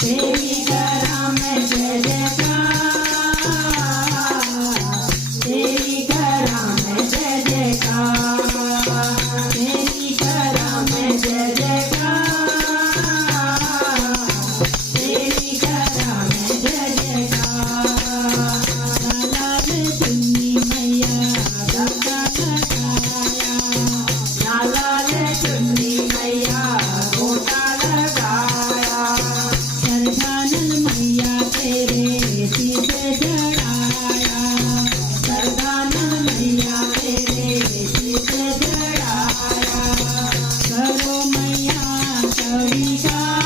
तेरी करा में जय जयकार, तेरी करा में जय जयकार, तेरी करा में जय जयकार, तेरी करा में जय जयकार। लाल चुन्नी मैया गंगा लगाया, लाल चुन्नी मैया गोटा लगाया, सरदानन मैया तेरे सीधे चढ़ाया, सरदानन मैया तेरे सीधे चढ़ाया। करो मैया स्वीकार,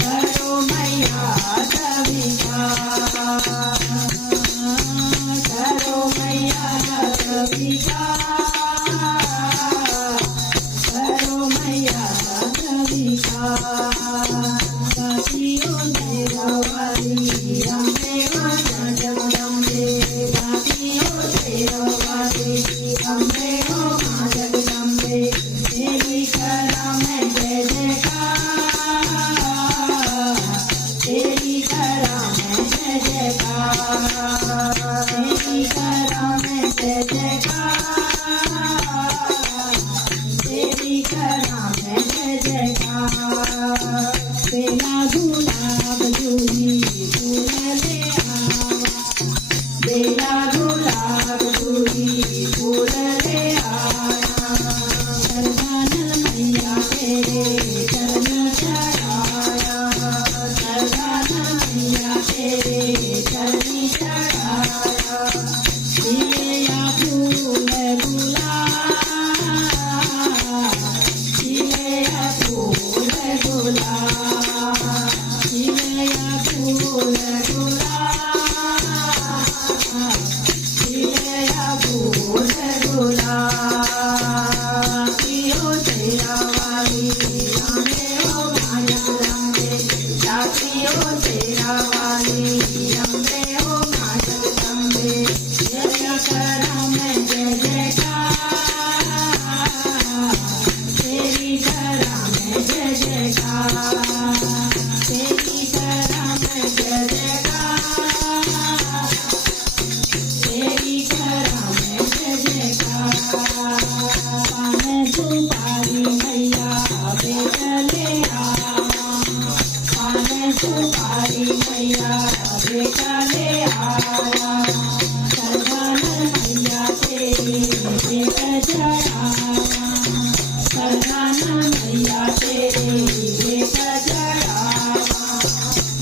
करो मैया स्वीकार, करो मैया स्वीकार, करो मैया स्वीकार। दासियों तेरा वाली अम्बे हो जगदम्बे, दासियों तेरा वाली अम्बे हो जगदम्बे, तेरी करा में जय जयकार, तेरी करा में जय जयकार, तेरी करा में जय जयकार, तेरी करा में जय जयकार। बेला गुलाब जूही फूल ले आवा, बेला गुलाब जूही फूल ले आया, सरदानन मैया तेरे चरण चढ़ाया, सरदानन मैया तेरे चरण चढ़ाया। खिले या फूल गुलाब, खिले या फूल गुलाब, खिले या फूल गुलाब, खिले या फूल गुलाब। दासियों तेरा वाली अम्बे हो जगदम्बे, दासियों तेरा वाली अम्बे हो जगदम्बे, तेरी करा में जय जयकार, तेरी करा में जय जयकार, तेरी करा में जय जयकार, तेरी करा में जय जयकार। पान सुपारी मैया बेचले आवा, पान सुपारी मैया बेचले आया, सरदानन मैया तेरी बेच चढ़ावा, सरदानन मैया तेरी बेच चढ़ावा।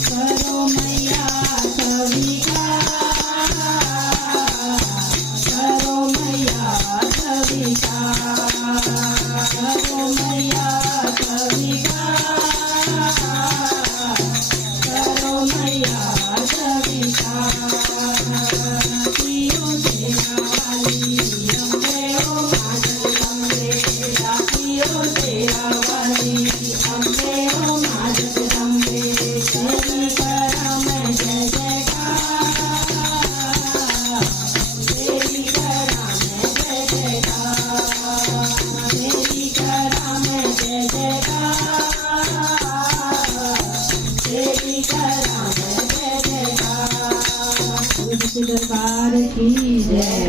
करो मैया स्वीकार, करो मैया स्वीकार, करो मैया स्वीकार, करो मैया स्वीकार। दासियों तेरा वाली अम्बे हो जगदम्बे, दासियों तेरा वाली अम्बे हो जगदम्बे, तेरी करा में जय जयकार, तेरी करा में जय जयकार, तेरी करा में जय जयकार, तेरी करा में जय जयकार। दरबार की जय।